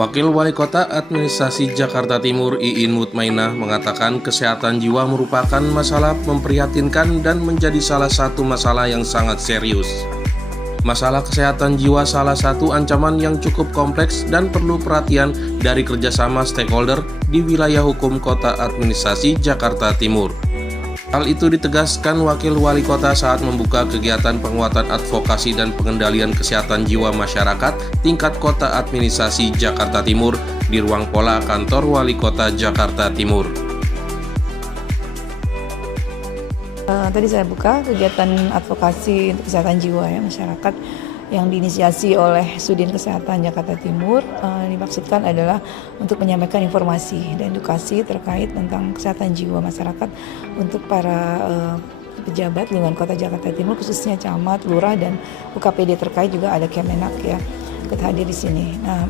Wakil Wali Kota Administrasi Jakarta Timur Iin Mutmainah mengatakan kesehatan jiwa merupakan masalah memprihatinkan dan menjadi salah satu masalah yang sangat serius. Masalah kesehatan jiwa salah satu ancaman yang cukup kompleks dan perlu perhatian dari kerjasama stakeholder di wilayah hukum Kota Administrasi Jakarta Timur. Hal itu ditegaskan Wakil Wali Kota saat membuka kegiatan penguatan advokasi dan pengendalian kesehatan jiwa masyarakat tingkat Kota Administrasi Jakarta Timur di ruang pola kantor Wali Kota Jakarta Timur. Tadi saya buka kegiatan advokasi untuk kesehatan jiwa ya masyarakat yang diinisiasi oleh Sudin Kesehatan Jakarta Timur. Dimaksudkan adalah untuk menyampaikan informasi dan edukasi terkait tentang kesehatan jiwa masyarakat untuk para pejabat lingkungan Kota Jakarta Timur, khususnya camat, lurah, dan UKPD terkait, juga ada Kemenak ya ikut hadir di sini. Nah,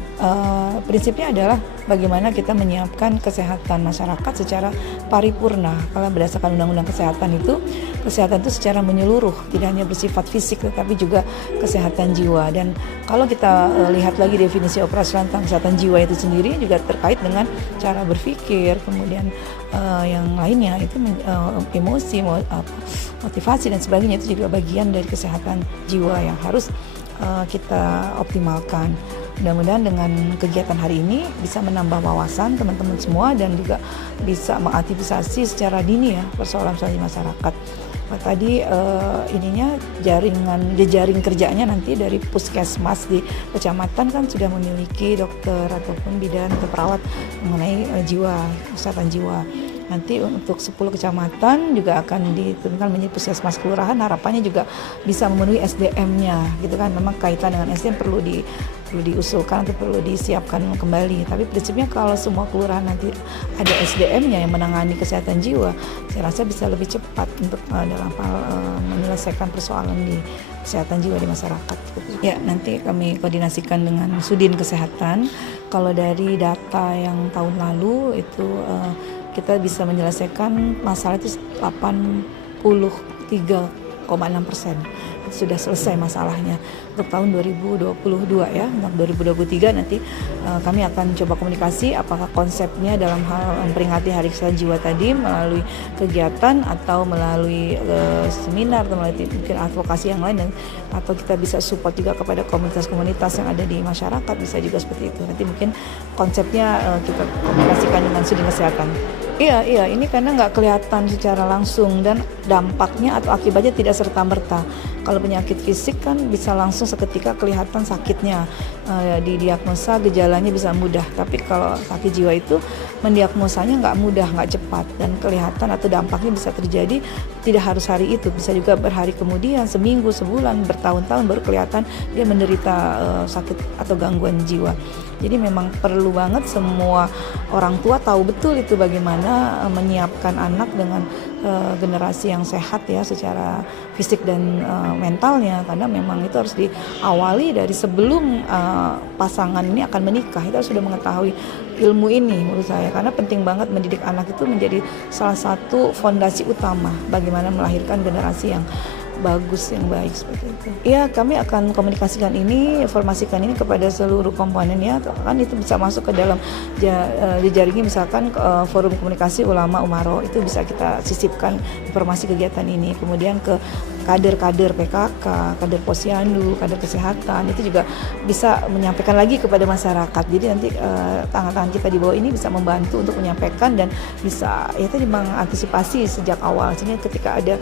prinsipnya adalah bagaimana kita menyiapkan kesehatan masyarakat secara paripurna. Kalau berdasarkan Undang-Undang Kesehatan itu secara menyeluruh, tidak hanya bersifat fisik tetapi juga kesehatan jiwa. Dan kalau kita lihat lagi definisi operasional tentang kesehatan jiwa itu sendiri juga terkait dengan cara berpikir, kemudian yang lainnya itu emosi, motivasi dan sebagainya, itu juga bagian dari kesehatan jiwa yang harus kita optimalkan. Mudah-mudahan dengan kegiatan hari ini bisa menambah wawasan teman-teman semua dan juga bisa mengantisipasi secara dini ya persoalan-persoalan di masyarakat. Nah, tadi jejaring kerjanya nanti dari puskesmas di kecamatan kan sudah memiliki dokter ataupun bidan atau perawat mengenai kesehatan jiwa. Nanti untuk 10 kecamatan juga akan diturunkan menjadi puskesmas kelurahan, harapannya juga bisa memenuhi SDM-nya gitu kan. Memang kaitan dengan SDM perlu diusulkan atau perlu disiapkan kembali. Tapi prinsipnya kalau semua kelurahan nanti ada SDM-nya yang menangani kesehatan jiwa, saya rasa bisa lebih cepat untuk dalam hal menyelesaikan persoalan di kesehatan jiwa di masyarakat. Ya, nanti kami koordinasikan dengan Sudin Kesehatan. Kalau dari data yang tahun lalu itu kita bisa menyelesaikan masalah itu 83,6%. Sudah selesai masalahnya untuk tahun 2022 ya. Untuk 2023 nanti kami akan coba komunikasi apakah konsepnya dalam hal memperingati Hari Kesehatan Jiwa tadi melalui kegiatan atau melalui seminar atau melalui mungkin advokasi yang lain, atau kita bisa support juga kepada komunitas-komunitas yang ada di masyarakat, bisa juga seperti itu. Nanti mungkin konsepnya kita komunikasikan dengan Sudin Kesehatan. Iya, ini karena nggak kelihatan secara langsung dan dampaknya atau akibatnya tidak serta-merta. Kalau penyakit fisik kan bisa langsung seketika kelihatan sakitnya, didiagnosa gejalanya bisa mudah. Tapi kalau sakit jiwa itu mendiagnosanya nggak mudah, nggak cepat, dan kelihatan atau dampaknya bisa terjadi tidak harus hari itu, bisa juga berhari kemudian, seminggu, sebulan, bertahun-tahun baru kelihatan dia menderita sakit atau gangguan jiwa. Jadi memang perlu banget semua orang tua tahu betul itu bagaimana menyiapkan anak dengan generasi yang sehat ya secara fisik dan mentalnya, karena memang itu harus diawali dari sebelum pasangan ini akan menikah. Kita sudah mengetahui ilmu ini menurut saya, karena penting banget mendidik anak itu menjadi salah satu fondasi utama bagaimana melahirkan generasi yang bagus, yang baik seperti itu. Iya, kami akan komunikasikan ini, informasikan ini kepada seluruh komponen ya, kan itu bisa masuk ke dalam jejaringnya, misalkan forum komunikasi ulama Umaro itu bisa kita sisipkan informasi kegiatan ini, kemudian ke kader-kader PKK, kader Posyandu, kader kesehatan, itu juga bisa menyampaikan lagi kepada masyarakat. Jadi nanti tangan-tangan kita di bawah ini bisa membantu untuk menyampaikan dan bisa ya tadi mengantisipasi sejak awal, sehingga ketika ada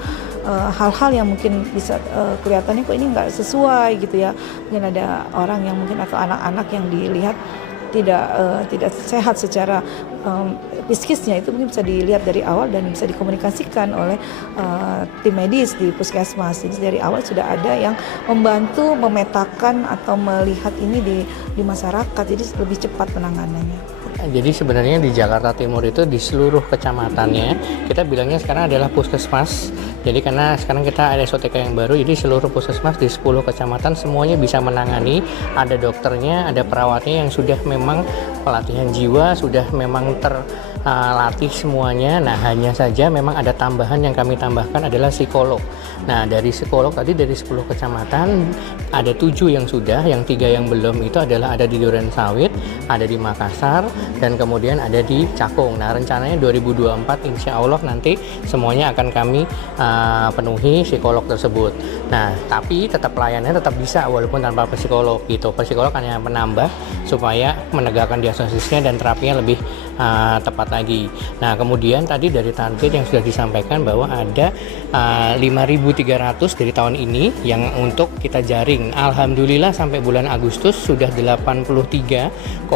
hal-hal yang mungkin bisa kelihatannya kok ini nggak sesuai gitu ya, mungkin ada orang yang mungkin atau anak-anak yang dilihat tidak sehat secara psikisnya, itu mungkin bisa dilihat dari awal dan bisa dikomunikasikan oleh tim medis di puskesmas. Jadi dari awal sudah ada yang membantu memetakan atau melihat ini di masyarakat, jadi lebih cepat penanganannya. Jadi sebenarnya di Jakarta Timur itu di seluruh kecamatannya kita bilangnya sekarang adalah puskesmas. Jadi karena sekarang kita ada SOTK yang baru, jadi seluruh puskesmas di 10 kecamatan semuanya bisa menangani, ada dokternya, ada perawatnya yang sudah memang pelatihan jiwa, sudah memang terlatih semuanya. Nah, hanya saja memang ada tambahan yang kami tambahkan adalah psikolog. Nah, dari psikolog tadi dari 10 kecamatan ada 7 yang sudah, yang 3 yang belum itu adalah ada di Durensawit, ada di Makassar, dan kemudian ada di Cakung. Nah, rencananya 2024 insya Allah nanti semuanya akan kami penuhi psikolog tersebut. Nah, tapi tetap pelayanannya tetap bisa walaupun tanpa psikolog gitu. Psikolog hanya menambah supaya menegakkan diagnosisnya dan terapinya lebih tepat lagi. Nah, kemudian tadi dari target yang sudah disampaikan bahwa ada 5.300 dari tahun ini yang untuk kita jaring. Alhamdulillah sampai bulan Agustus sudah 83,88%.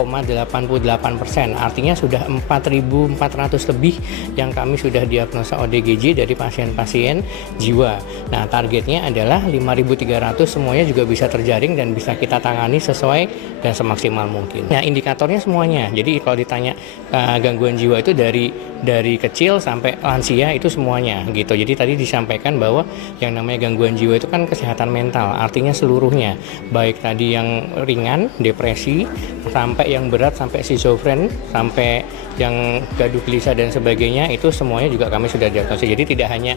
Artinya sudah 4.400 lebih yang kami sudah diagnosa ODGJ dari pasien-pasien jiwa. Nah, targetnya adalah 5.300 semuanya juga bisa terjaring dan bisa kita tangani sesuai dan semaksimal mungkin. Nah, indikatornya semuanya. Jadi kalau ditanya gangguan jiwa itu dari kecil sampai lansia itu semuanya gitu. Jadi tadi disampaikan bahwa yang namanya gangguan jiwa itu kan kesehatan mental, artinya seluruhnya, baik tadi yang ringan depresi sampai yang berat sampai schizofren sampai yang gaduh gelisah dan sebagainya, itu semuanya juga kami sudah diagnosis. Jadi tidak hanya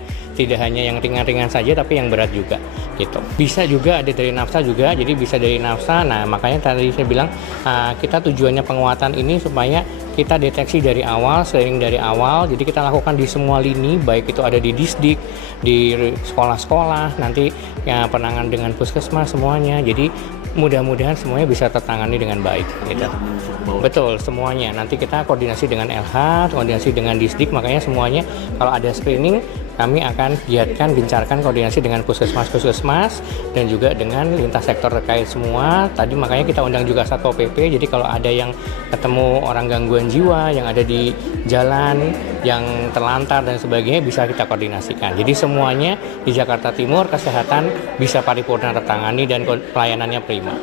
yang ringan-ringan saja tapi yang berat juga gitu. Bisa juga ada dari nafsa juga, jadi bisa dari nafsa. Nah, makanya tadi saya bilang kita tujuannya penguatan ini supaya kita deteksi dari awal, screening dari awal. Jadi kita lakukan di semua lini, baik itu ada di Disdik, di sekolah-sekolah, nanti ya penanganan dengan puskesmas semuanya. Jadi mudah-mudahan semuanya bisa tertangani dengan baik gitu. Betul, semuanya. Nanti kita koordinasi dengan LH, koordinasi dengan Disdik, makanya semuanya kalau ada screening kami akan giatkan, gencarkan koordinasi dengan puskesmas-puskesmas dan juga dengan lintas sektor terkait semua. Tadi makanya kita undang juga Satpol PP, jadi kalau ada yang ketemu orang gangguan jiwa yang ada di jalan, yang terlantar dan sebagainya bisa kita koordinasikan. Jadi semuanya di Jakarta Timur kesehatan bisa paripurna tertangani dan pelayanannya prima.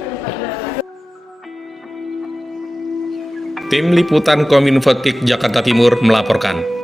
Tim Liputan Kominfo Jakarta Timur melaporkan.